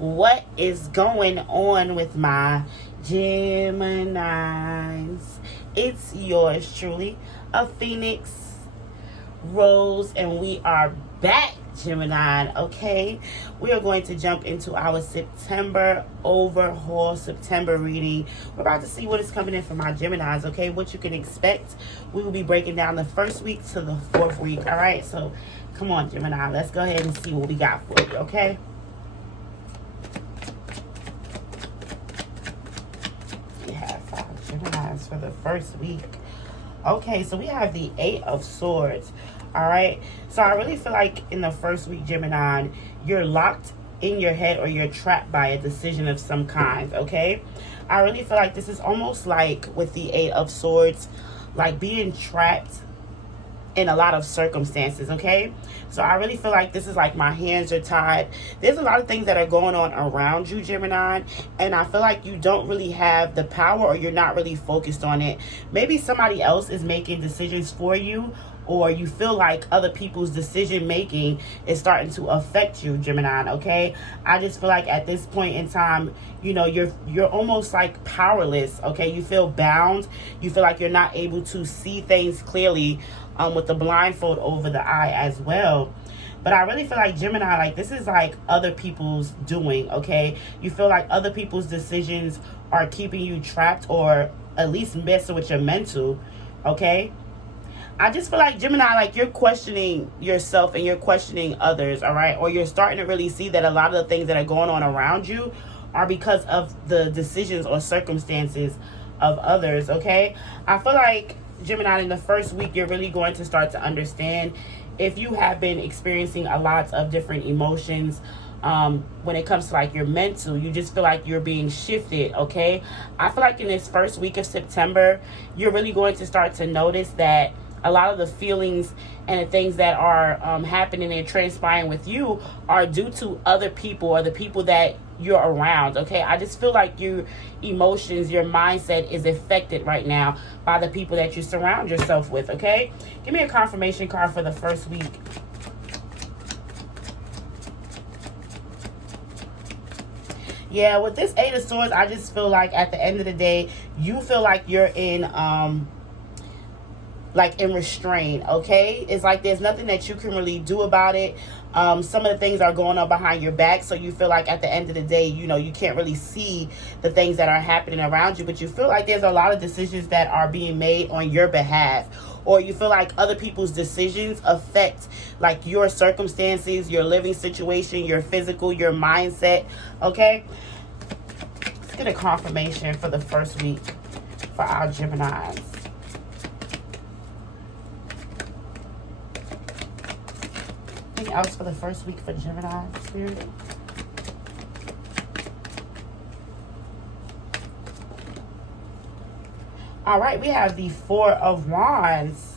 What is going on with my Geminis? It's yours truly, a Phoenix Rose, and we are back, Gemini. Okay, we are going to jump into our September overhaul, September reading. We're about to see what is coming in for my Geminis. Okay, what you can expect. We will be breaking down the first week to the fourth week. All right, so come on, Gemini, let's go ahead and see what we got for you. Okay. We have 5 Geminis for the first week. Okay, so we have the 8 of Swords. All right, so I really feel like in the first week, Gemini, you're locked in your head or you're trapped by a decision of some kind. Okay, I really feel like this is almost like with the 8 of Swords, like being trapped in a lot of circumstances. Okay, so I really feel like this is like my hands are tied. There's a lot of things that are going on around you, Gemini, and I feel like you don't really have the power, or you're not really focused on it. Maybe somebody else is making decisions for you, or you feel like other people's decision making is starting to affect you, Gemini. Okay, I just feel like at this point in time, you know, you're almost like powerless. Okay, you feel bound. You feel like you're not able to see things clearly, with the blindfold over the eye as well. But I really feel like, Gemini, like this is like other people's doing. Okay, you feel like other people's decisions are keeping you trapped, or at least messing with your mental. Okay, I just feel like, Gemini, like you're questioning yourself and you're questioning others. All right, or you're starting to really see that a lot of the things that are going on around you are because of the decisions or circumstances of others. Okay, I feel like, Gemini, in the first week, you're really going to start to understand if you have been experiencing a lot of different emotions. When it comes to like your mental, you just feel like you're being shifted. Okay, I feel like in this first week of September, you're really going to start to notice that a lot of the feelings and the things that are happening and transpiring with you are due to other people, or the people that you're around. Okay, I just feel like your emotions, your mindset is affected right now by the people that you surround yourself with. Okay, give me a confirmation card for the first week. Yeah, with this 8 of Swords, I just feel like at the end of the day, you feel like you're in restraint. Okay, it's like there's nothing that you can really do about it. Some of the things are going on behind your back, so you feel like at the end of the day, you know, you can't really see the things that are happening around you, but you feel like there's a lot of decisions that are being made on your behalf, or you feel like other people's decisions affect like your circumstances, your living situation, your physical, your mindset. Okay, let's get a confirmation for the first week for our Geminis. Anything else for the first week for Gemini, Spirit? All right, we have the 4 of Wands.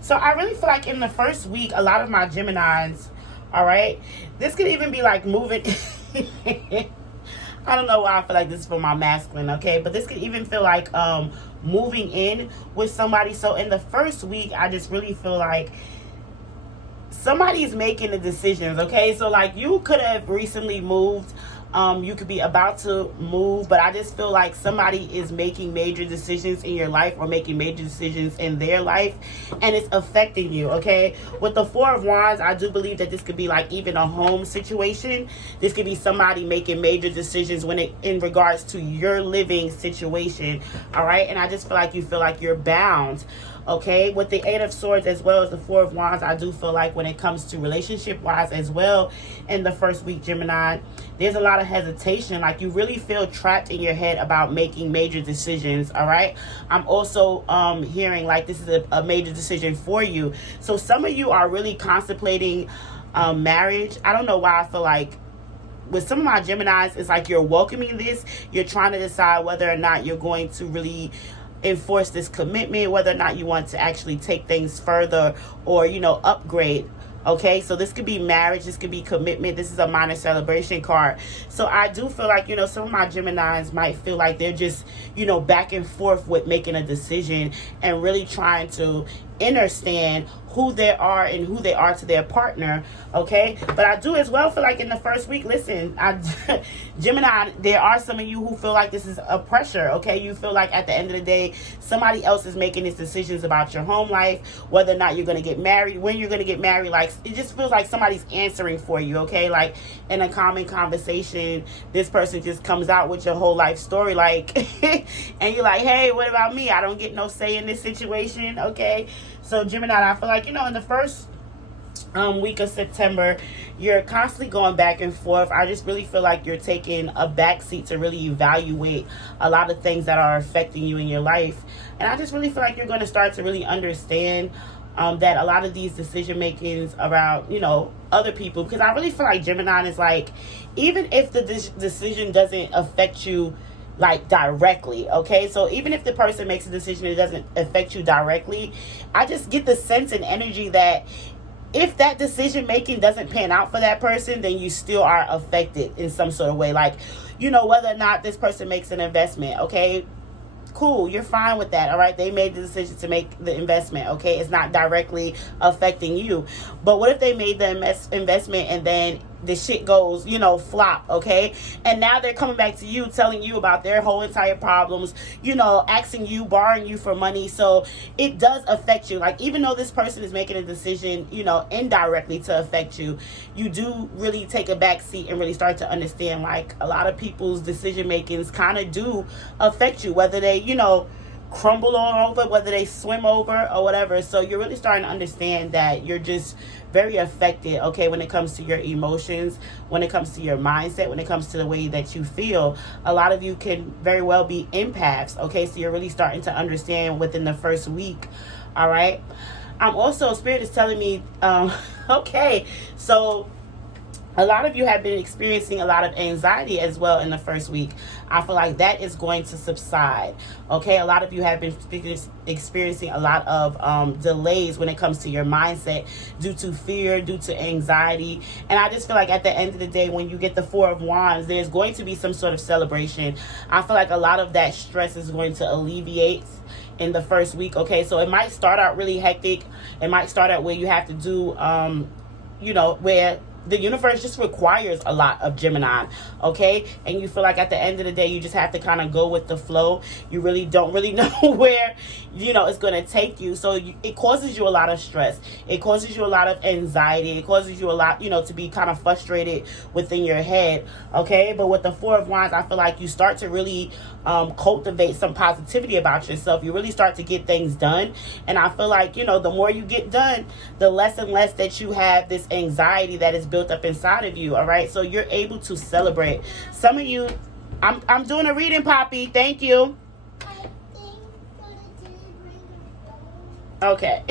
So I really feel like in the first week, a lot of my Geminis, all right, this could even be like moving. I don't know why I feel like this is for my masculine, okay? But this could even feel like moving in with somebody. So in the first week, I just really feel like somebody's making the decisions, okay? So like you could have recently moved. You could be about to move, but I just feel like somebody is making major decisions in your life, or making major decisions in their life, and it's affecting you. Okay, with the 4 of Wands, I do believe that this could be like even a home situation. This could be somebody making major decisions in regards to your living situation. All right, and I just feel like you're bound. Okay, with the 8 of Swords as well as the 4 of Wands, I do feel like when it comes to relationship wise as well, in the first week, Gemini, there's a lot of hesitation. Like you really feel trapped in your head about making major decisions. All right, I'm also hearing like this is a major decision for you. So some of you are really contemplating marriage. I don't know why I feel like with some of my Geminis, it's like you're welcoming this. You're trying to decide whether or not you're going to really enforce this commitment, whether or not you want to actually take things further, or, you know, upgrade. Okay, so this could be marriage, this could be commitment. This is a minor celebration card. So I do feel like, you know, some of my Geminis might feel like they're just, you know, back and forth with making a decision and really trying to understand who they are and who they are to their partner, okay? But I do as well feel like in the first week, listen, Gemini, there are some of you who feel like this is a pressure, okay? You feel like at the end of the day, somebody else is making these decisions about your home life, whether or not you're going to get married, when you're going to get married. Like, it just feels like somebody's answering for you, okay? Like, in a common conversation, this person just comes out with your whole life story, like, and you're like, hey, what about me? I don't get no say in this situation, okay? So Gemini, I feel like, in the first week of September, you're constantly going back and forth. I just really feel like you're taking a backseat to really evaluate a lot of things that are affecting you in your life. And I just really feel like you're going to start to really understand that a lot of these decision makings around, other people, because I really feel like Gemini is like, even if the decision doesn't affect you like directly, okay? So even if the person makes a decision that doesn't affect you directly, I just get the sense and energy that if that decision making doesn't pan out for that person, then you still are affected in some sort of way. Like, whether or not this person makes an investment, okay? Cool, you're fine with that, all right? They made the decision to make the investment, okay? It's not directly affecting you. But what if they made the investment and then the shit goes, flop, okay? And now they're coming back to you, telling you about their whole entire problems, asking you, borrowing you for money. So it does affect you. Like, even though this person is making a decision, indirectly to affect you, you do really take a back seat and really start to understand, like, a lot of people's decision makings kind of do affect you, whether they, crumble on over, whether they swim over or whatever. So you're really starting to understand that you're just very affected, okay, when it comes to your emotions, when it comes to your mindset, when it comes to the way that you feel. A lot of you can very well be empaths, okay? So you're really starting to understand within the first week, all right? Also, Spirit is telling me, okay, so a lot of you have been experiencing a lot of anxiety as well in the first week. I feel like that is going to subside. Okay, a lot of you have been experiencing a lot of delays when it comes to your mindset due to fear, due to anxiety. And I just feel like at the end of the day, when you get the Four of Wands, there's going to be some sort of celebration. I feel like a lot of that stress is going to alleviate in the first week. Okay, so it might start out really hectic. It might start out where you have to do, where the universe just requires a lot of Gemini, okay? And you feel like at the end of the day, you just have to kind of go with the flow. You really don't really know where, it's going to take you. So it causes you a lot of stress. It causes you a lot of anxiety. It causes you a lot, to be kind of frustrated within your head, okay? But with the Four of Wands, I feel like you start to really cultivate some positivity about yourself. You really start to get things done. And I feel like, the more you get done, the less and less that you have this anxiety that is built up inside of you, all right? So you're able to celebrate. Some of you, I'm doing a reading, Poppy. Thank you. Okay.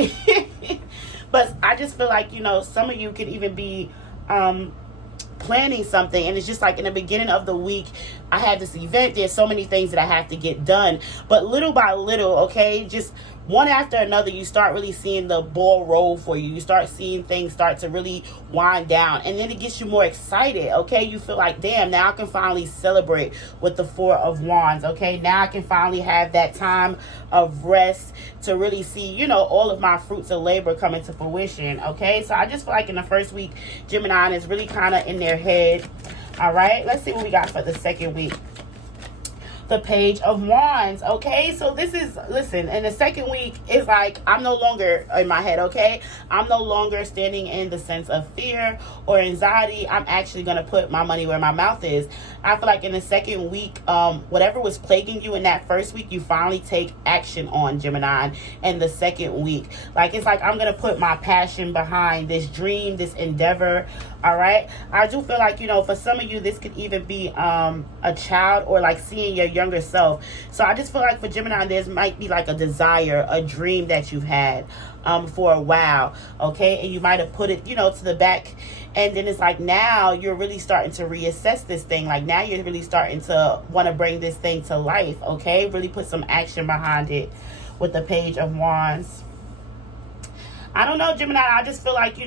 But I just feel like, some of you could even be planning something, and it's just like in the beginning of the week, I have this event, there's so many things that I have to get done, but little by little, okay, just one after another, you start really seeing the ball roll for you. You start seeing things start to really wind down, and then it gets you more excited, okay? You feel like, damn, now I can finally celebrate with the Four of Wands, okay? Now I can finally have that time of rest to really see, all of my fruits of labor coming to fruition, okay? So I just feel like in the first week, Gemini is really kind of in their head, all right? Let's see what we got for the second week. The Page of Wands, okay? So this is, listen, in the second week, it's like I'm no longer in my head, okay? I'm no longer standing in the sense of fear or anxiety. I'm actually going to put my money where my mouth is. I feel like in the second week, whatever was plaguing you in that first week, you finally take action on, Gemini, in the second week. Like, it's like I'm going to put my passion behind this dream, this endeavor, all right? I do feel like, for some of you, this could even be a child or like seeing your younger self. So I just feel like for Gemini, there might be like a desire, a dream that you've had for a while, okay? And you might have put it, to the back, and then it's like now you're really starting to reassess this thing. Like now you're really starting to want to bring this thing to life, okay? Really put some action behind it with the Page of Wands. I don't know, Gemini. I just feel like,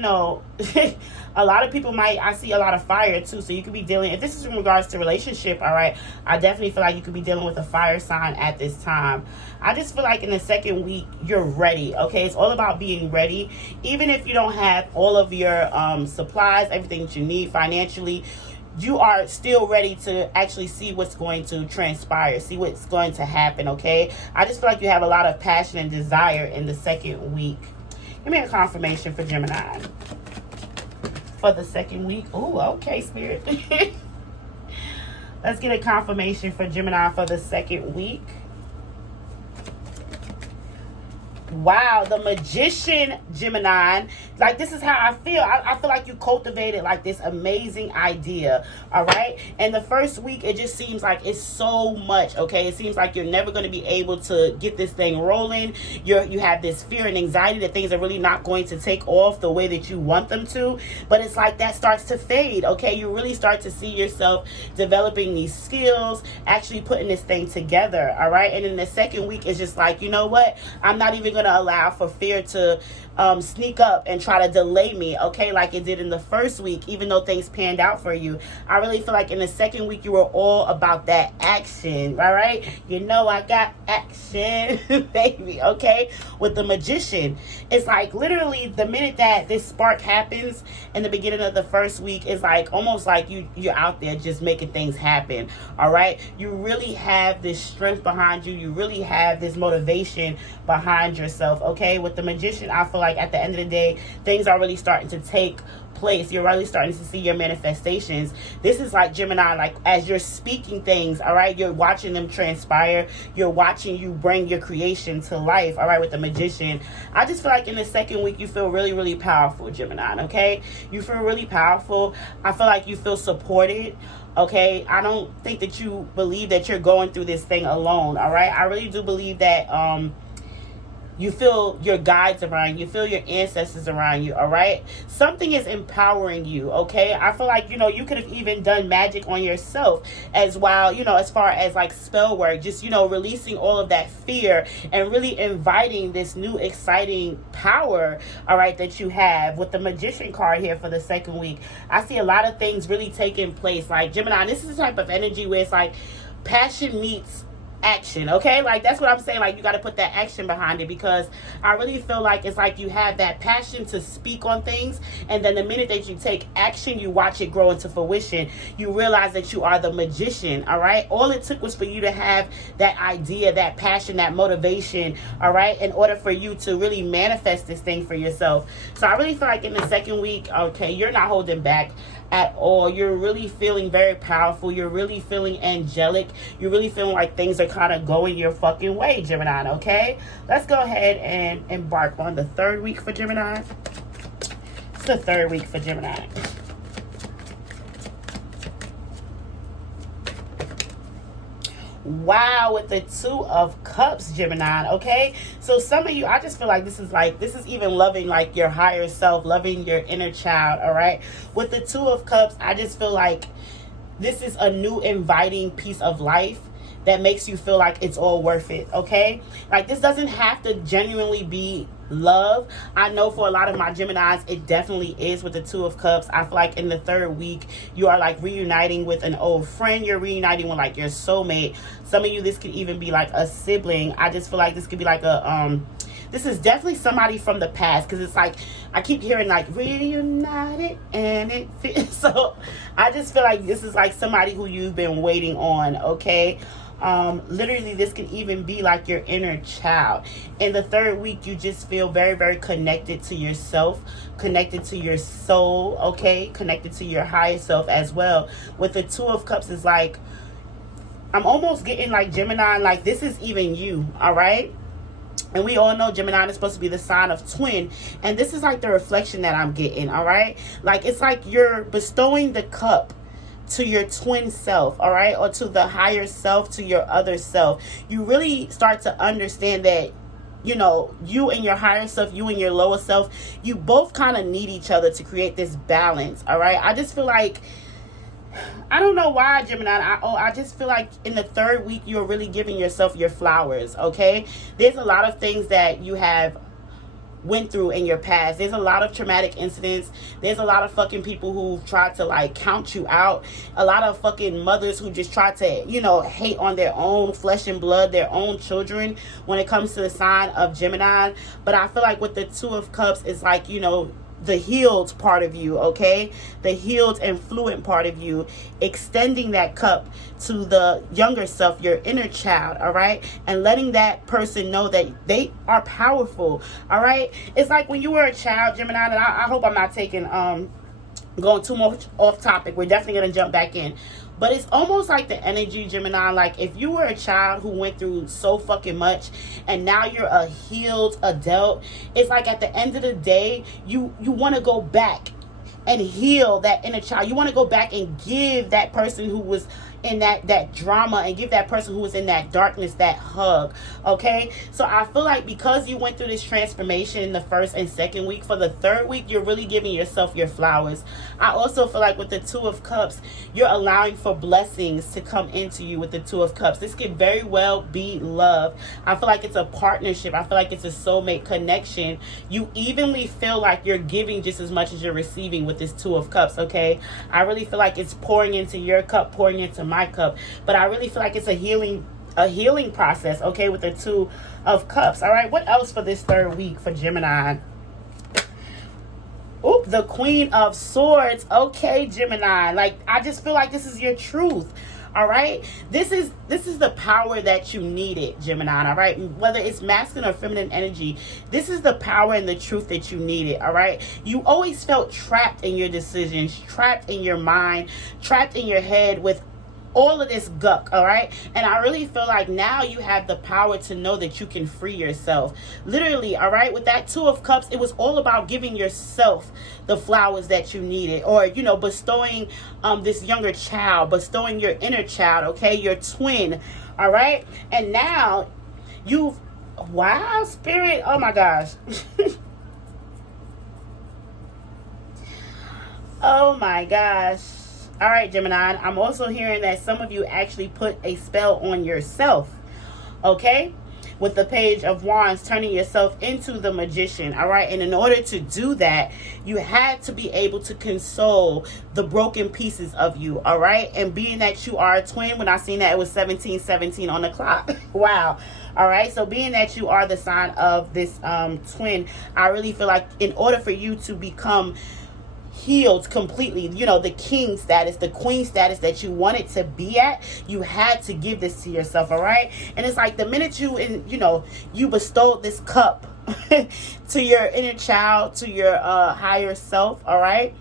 a lot of people I see a lot of fire too. So you could be dealing, if this is in regards to relationship, all right, I definitely feel like you could be dealing with a fire sign at this time. I just feel like in the second week, you're ready, okay? It's all about being ready. Even if you don't have all of your supplies, everything that you need financially, you are still ready to actually see what's going to transpire, see what's going to happen, okay? I just feel like you have a lot of passion and desire in the second week. Give me a confirmation for Gemini for the second week. Oh, okay, Spirit. Let's get a confirmation for Gemini for the second week. Wow, the Magician, Gemini. Like, this is how I feel. I feel like you cultivated like this amazing idea, all right? And the first week, it just seems like it's so much, okay? It seems like you're never going to be able to get this thing rolling. You have this fear and anxiety that things are really not going to take off the way that you want them to. But it's like that starts to fade, okay? You really start to see yourself developing these skills, actually putting this thing together, all right? And in the second week, it's just like, you know what? I'm not even going to allow for fear to sneak up and try to delay me, okay, like it did in the first week, even though things panned out for you. I really feel like in the second week, you were all about that action, all right? I got action, baby, okay? With the Magician, it's like literally the minute that this spark happens in the beginning of the first week, is like almost like you're out there just making things happen, all right? You really have this strength behind you. You really have this motivation behind yourself, okay? With the Magician, I feel like at the end of the day, things are really starting to take place. You're really starting to see your manifestations. This is like Gemini, like as you're speaking things, all right, you're watching them transpire. You're watching you bring your creation to life, all right, with the Magician. I just feel like in the second week, you feel really, really powerful, Gemini, okay? You feel really powerful. I feel like you feel supported. Okay, I don't think that you believe that you're going through this thing alone, all right? I really do believe that you feel your guides around you, feel your ancestors around you, all right? Something is empowering you, okay? I feel like, you could have even done magic on yourself as well, as far as like spell work, just, releasing all of that fear and really inviting this new exciting power, all right, that you have. With the Magician card here for the second week, I see a lot of things really taking place. Like, Gemini, this is the type of energy where it's like passion meets action, okay? Like, that's what I'm saying. Like, you got to put that action behind it, because I really feel like it's like you have that passion to speak on things, and then the minute that you take action, you watch it grow into fruition. You realize that you are the Magician, all right? All it took was for you to have that idea, that passion, that motivation, all right, in order for you to really manifest this thing for yourself. So I really feel like in the second week, okay, you're not holding back at all. You're really feeling very powerful. You're really feeling angelic. You're really feeling like things are kind of going your fucking way, Gemini, okay? Let's go ahead and embark on the third week for Gemini. It's the third week for Gemini. Wow, with the Two of Cups, Gemini, okay? So some of you, I just feel like this is even loving like your higher self, loving your inner child, all right? With the Two of Cups, I just feel like this is a new inviting piece of life that makes you feel like it's all worth it, okay? Like, this doesn't have to genuinely be love. I know for a lot of my Geminis, it definitely is with the Two of Cups. I feel like in the third week, you are like reuniting with an old friend. You're reuniting with like your soulmate. Some of you, this could even be like a sibling. I just feel like this could be like a, this is definitely somebody from the past, because it's like, I keep hearing like reunited and it fits. So I just feel like this is like somebody who you've been waiting on, okay? Literally, this could even be like your inner child. In the third week, you just feel very, very connected to yourself, connected to your soul, okay? Connected to your higher self as well. With the Two of Cups, is like, I'm almost getting like Gemini, like this is even you, all right? And we all know Gemini is supposed to be the sign of twin. And this is like the reflection that I'm getting, all right? Like, it's like you're bestowing the cup to your twin self, all right? Or to the higher self, to your other self. You really start to understand that, you and your higher self, you and your lower self, you both kind of need each other to create this balance, all right? I just feel like, I don't know why, Gemini. I just feel like in the third week, you're really giving yourself your flowers, okay? There's a lot of things that you have went through in your past. There's a lot of traumatic incidents. There's a lot of fucking people who've tried to like count you out. A lot of fucking mothers who just try to, you know, hate on their own flesh and blood, their own children when it comes to the sign of Gemini. But I feel like with the Two of Cups, it's like, you know, the healed part of you, okay? The healed and fluent part of you, extending that cup to the younger self, your inner child, all right? And letting that person know that they are powerful, all right? It's like when you were a child, Gemini, and I hope I'm not taking, going too much off topic. We're definitely going to jump back in. But it's almost like the energy, Gemini, like if you were a child who went through so fucking much and now you're a healed adult, it's like at the end of the day, you want to go back and heal that inner child. You want to go back and give that person who was in that drama, and give that person who was in that darkness that hug, okay? So I feel like because you went through this transformation in the first and second week, for the third week, you're really giving yourself your flowers. I also feel like with the Two of Cups, you're allowing for blessings to come into you with the Two of Cups. This could very well be love. I feel like it's a partnership. I feel like it's a soulmate connection. You evenly feel like you're giving just as much as you're receiving with this Two of Cups, okay? I really feel like it's pouring into your cup, pouring into my cup, but I really feel like it's a healing process, okay, with the Two of Cups. All right, what else for this third week for Gemini? Oop, the Queen of Swords. Okay, Gemini, like I just feel like this is your truth. All right, this is the power that you needed, Gemini. All right, whether it's masculine or feminine energy, this is the power and the truth that you needed. All right, you always felt trapped in your decisions, trapped in your mind, trapped in your head with all of this guck, all right? And I really feel like now you have the power to know that you can free yourself. Literally, all right? With that Two of Cups, it was all about giving yourself the flowers that you needed, or, you know, bestowing this younger child, bestowing your inner child, okay? Your twin, all right? And now you've, wow, Spirit, oh my gosh. Oh my gosh. All right, Gemini, I'm also hearing that some of you actually put a spell on yourself, okay? With the Page of Wands, turning yourself into the magician, all right? And in order to do that, you had to be able to console the broken pieces of you, all right? And being that you are a twin, when I seen that, it was 1717 on the clock. Wow. All right, so being that you are the sign of this twin, I really feel like in order for you to become healed completely, you know, the king status, the queen status that you wanted to be at, you had to give this to yourself, all right? And it's like the minute you bestowed this cup to your inner child, to your higher self, all right,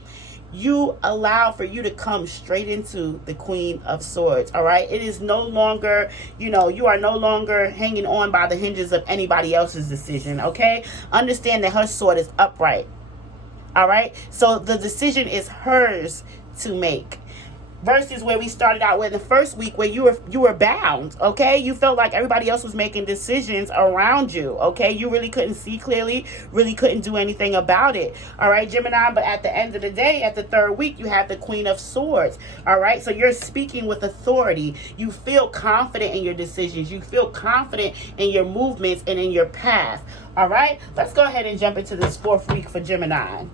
you allow for you to come straight into the Queen of Swords, all right? It is no longer, you know, you are no longer hanging on by the hinges of anybody else's decision, okay? Understand that her sword is upright. All right, so the decision is hers to make, versus where we started out with the first week, where you were bound. Okay, you felt like everybody else was making decisions around you. Okay, you really couldn't see clearly, really couldn't do anything about it. All right, Gemini. But at the end of the day, at the third week, you have the Queen of Swords. All right, so you're speaking with authority. You feel confident in your decisions. You feel confident in your movements and in your path. All right, let's go ahead and jump into this fourth week for Gemini.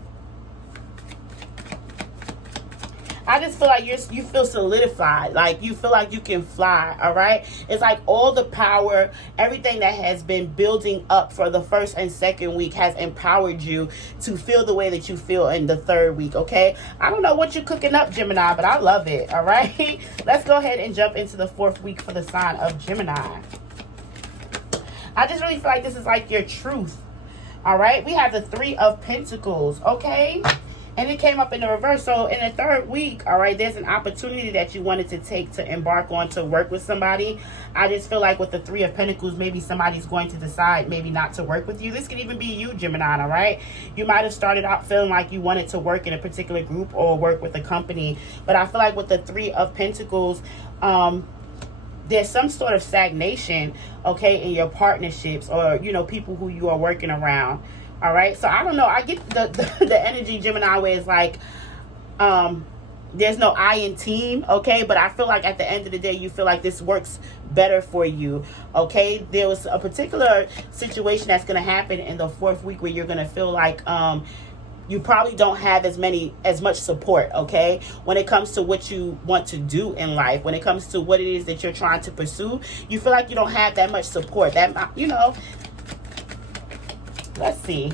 I just feel like you feel solidified, like you feel like you can fly, all right? It's like all the power, everything that has been building up for the first and second week has empowered you to feel the way that you feel in the third week, okay? I don't know what you're cooking up, Gemini, but I love it, all right? Let's go ahead and jump into the fourth week for the sign of Gemini. I just really feel like this is like your truth, all right? We have the Three of Pentacles, okay? And it came up in the reverse. So in the third week, all right, there's an opportunity that you wanted to take to embark on to work with somebody. I just feel like with the Three of Pentacles, maybe somebody's going to decide maybe not to work with you. This could even be you, Gemini, all right? You might have started out feeling like you wanted to work in a particular group or work with a company. But I feel like with the Three of Pentacles, there's some sort of stagnation, okay, in your partnerships or, you know, people who you are working around. All right, so I don't know. I get the energy, Gemini, where it's like there's no I in team, okay? But I feel like at the end of the day, you feel like this works better for you, okay? There was a particular situation that's going to happen in the 4th week where you're going to feel like you probably don't have as much support, okay? When it comes to what you want to do in life, when it comes to what it is that you're trying to pursue, you feel like you don't have that much support. That, you know, let's see.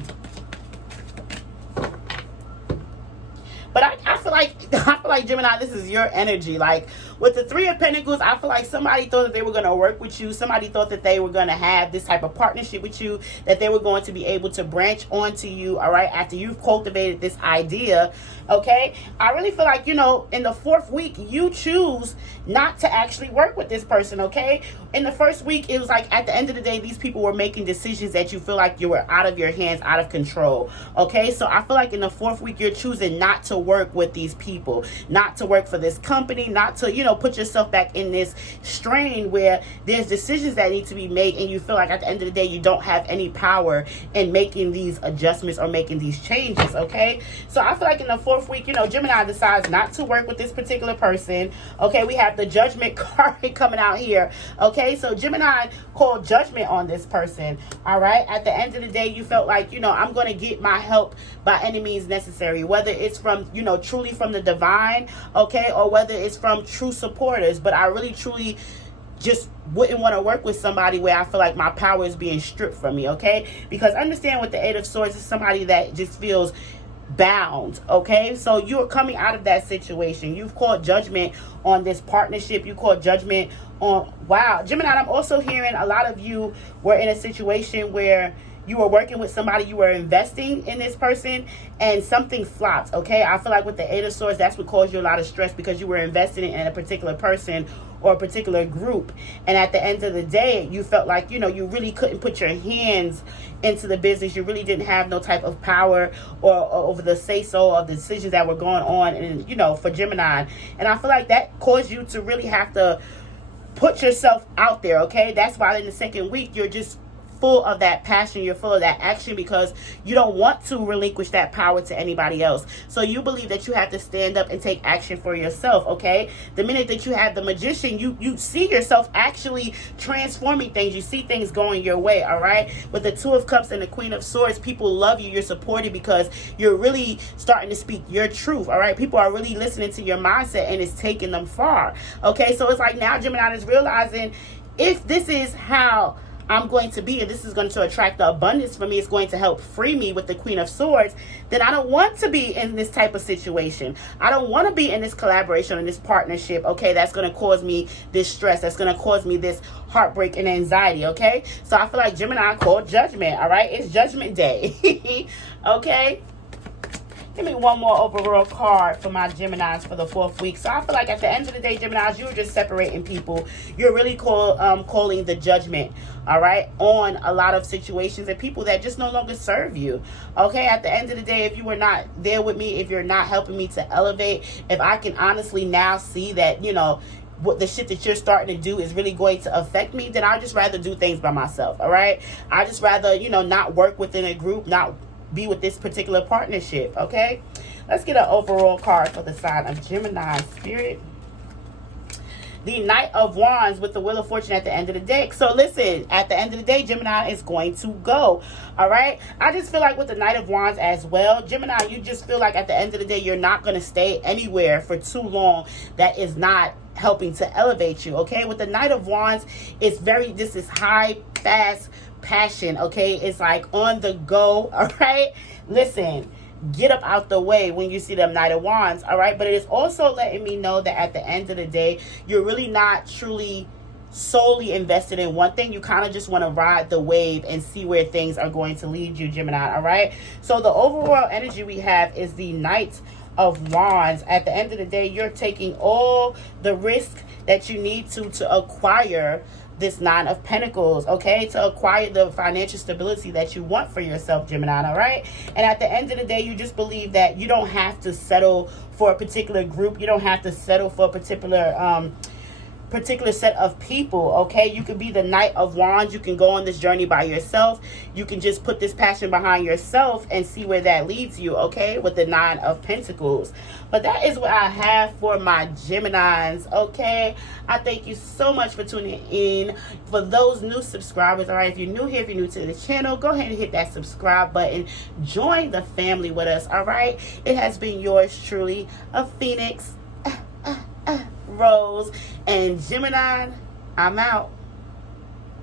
But I feel like Gemini, this is your energy. Like with the 3 of Pentacles, I feel like somebody thought that they were going to work with you. Somebody thought that they were going to have this type of partnership with you, that they were going to be able to branch onto you, all right, after you've cultivated this idea, okay? I really feel like, you know, in the 4th week, you choose not to actually work with this person, okay? In the 1st week, it was like at the end of the day, these people were making decisions that you feel like you were out of your hands, out of control, okay? So I feel like in the 4th week, you're choosing not to work with these people, not to work for this company, not to, you know, put yourself back in this strain where there's decisions that need to be made and you feel like at the end of the day you don't have any power in making these adjustments or making these changes, okay? So I feel like in the 4th week, you know, Gemini decides not to work with this particular person, okay? We have the Judgment card coming out here, okay? So Gemini called judgment on this person, all right? At the end of the day, you felt like, you know, I'm going to get my help by any means necessary, whether it's from, you know, truly from the divine, okay, or whether it's from true supporters. But I really truly just wouldn't want to work with somebody where I feel like my power is being stripped from me, okay? Because understand with the 8 of Swords is somebody that just feels bound, okay? So you're coming out of that situation. You've called judgment on this partnership. You called judgment on, wow, Gemini, I'm also hearing a lot of you were in a situation where you were working with somebody, you were investing in this person, and something flopped, okay? I feel like with the 8 of Swords, that's what caused you a lot of stress because you were investing in a particular person or a particular group. And at the end of the day, you felt like, you know, you really couldn't put your hands into the business. You really didn't have no type of power or over the say-so of the decisions that were going on, and, you know, for Gemini. And I feel like that caused you to really have to put yourself out there, okay? That's why in the 2nd week, you're just full of that passion, you're full of that action because you don't want to relinquish that power to anybody else. So you believe that you have to stand up and take action for yourself, okay? The minute that you have the Magician, you see yourself actually transforming things. You see things going your way, all right? With the 2 of Cups and the Queen of Swords, people love you. You're supported because you're really starting to speak your truth, all right? People are really listening to your mindset and it's taking them far, okay? So it's like now Gemini is realizing if this is how I'm going to be, and this is going to attract the abundance for me, it's going to help free me with the Queen of Swords, then I don't want to be in this type of situation. I don't want to be in this collaboration and this partnership, okay, that's going to cause me this stress, that's going to cause me this heartbreak and anxiety, okay? So I feel like Gemini called judgment, all right? It's Judgment Day, okay? Give me one more overall card for my Geminis for the 4th week. So I feel like at the end of the day, Geminis, you're just separating people. You're really calling the judgment, all right, on a lot of situations and people that just no longer serve you. Okay, at the end of the day, if you were not there with me, if you're not helping me to elevate, if I can honestly now see that, you know, what the shit that you're starting to do is really going to affect me, then I'd just rather do things by myself, all right? I'd just rather, you know, not work within a group, not be with this particular partnership, okay? Let's get an overall card for the sign of Gemini, Spirit. The Knight of Wands with the Wheel of Fortune at the end of the deck. So listen, at the end of the day, Gemini is going to go, all right? I just feel like with the Knight of Wands as well, Gemini, you just feel like at the end of the day, you're not going to stay anywhere for too long that is not helping to elevate you, okay? With the Knight of Wands, it's this is high, fast passion, okay? It's like on the go, all right? Listen, get up out the way when you see them Knight of Wands, all right? But it is also letting me know that at the end of the day, you're really not truly solely invested in one thing. You kind of just want to ride the wave and see where things are going to lead you, Gemini, all right? So the overall energy we have is the Knight of Wands. At the end of the day, you're taking all the risk that you need to acquire this 9 of Pentacles, okay, to acquire the financial stability that you want for yourself, Gemini, all right? And at the end of the day, you just believe that you don't have to settle for a particular group. You don't have to settle for a particular particular set of people, okay? You could be the Knight of Wands. You can go on this journey by yourself. You can just put this passion behind yourself and see where that leads you, okay? With the Nine of Pentacles. But that is what I have for my Geminis, okay? I thank you so much for tuning in. For those new subscribers, all right, if you're new here, if you're new to the channel, go ahead and hit that subscribe button. Join the family with us, all right? It has been yours truly, a Phoenix, Rose, and Gemini. I'm out.